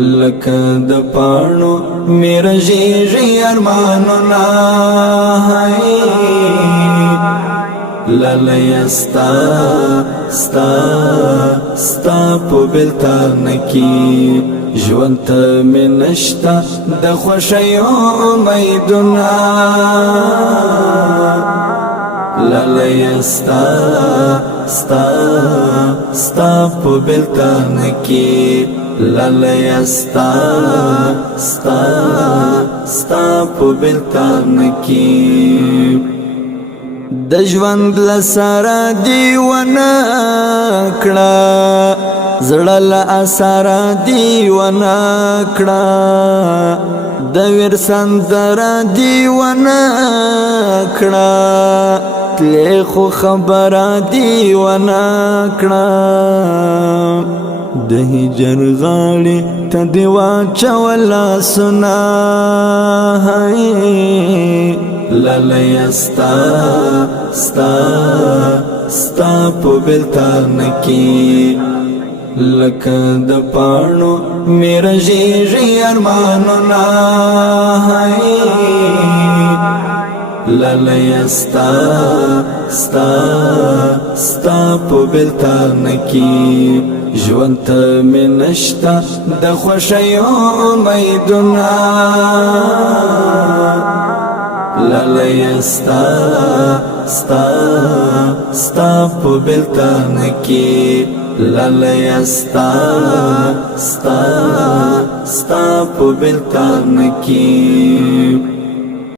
لکه د پاڼو میرا ژیږي ارمانونه لالیه ستا په بېلتانه کې ژوند ته مې نشته د خوښیو امیدونه لالیه ستا په بېلتانه کې لالیه ستا په بېلتانه کې د ژوند له سره دې ونه کړه زړه له اثره دې ونه کړه د ویر سندره دې ونه کړه تلې خو خبره دې ونه کړه د هجر غاړې ته دې واچوه لاسونه لالیه ستا په بېلتانه کې لکه د پاڼو میرا ژیږي ارمانونه لالیه ستا په بېلتانه کې ژوند ته مې نشته د خوښیو امیدونه لالیه ستا په بېلتانه کې لالیه ستا په بېلتانه کې